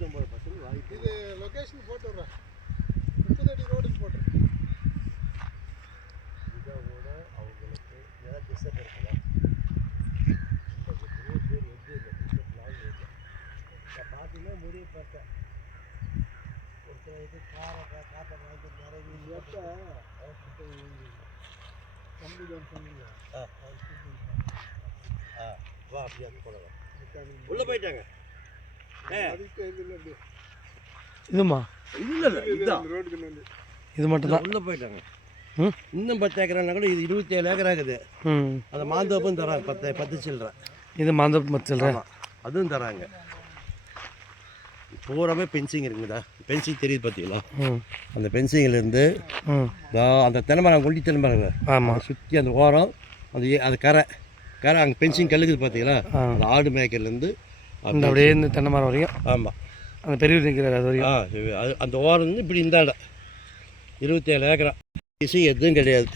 99% வாய்ப்பு. இது லொகேஷன் போட்டு விட்றேன், 30 அடி ரோடுக்கு போட்டுறேன். இதை விட அவங்களுக்கு ஏதாவது டிஸ்டர்ப் இருக்கலாம். இந்த பேர் எது இல்லை டிஸ்டர்ப்லாம் இல்லை. இப்போ பார்த்தீங்கன்னா முடிவு பார்த்தேன் ஒருத்தர் இது காற்றை வாங்கி நிறைய கம்பி தான் சொன்னீங்க. வா அப்படியே அது போடலாம். உள்ளே போயிட்டாங்க. இதுமா இல்லை இல்லை இதுதான் ரோடுக்கு வந்து இது மட்டும் தான் உள்ளே போயிட்டாங்க. இன்னும் 10 ஏக்கரானா கூட இது 27 ஏக்கரா இருக்குது. அந்த மாந்தோப்பும் தராங்க 10 சில்லற. இது மாந்தோப்பு மச்சல்றேன் அதுவும் தராங்க. பூராமே பென்சிங் இருக்குதா, பென்சிங் தெரியுது பார்த்தீங்களா? அந்த பென்சிங்லேருந்து அந்த தென்னைமரம் கொண்டி தென்னைமரம் ஆமாம் சுற்றி அந்த ஓரம் அது கரை அங்கே பென்சிங் கல்லுக்குது பார்த்தீங்களா? அந்த ஆடு மேய்க்கிறதுலேருந்து அந்த அப்படியே இந்த தென்னை மரம் வரைக்கும். ஆமாம் அந்த பெரியவர் நிற்கிறார் அது வரைக்கும். அது அந்த ஓரம் இப்படி இந்த இடம் 27 ஏக்கரா. எதுவும் கிடையாது.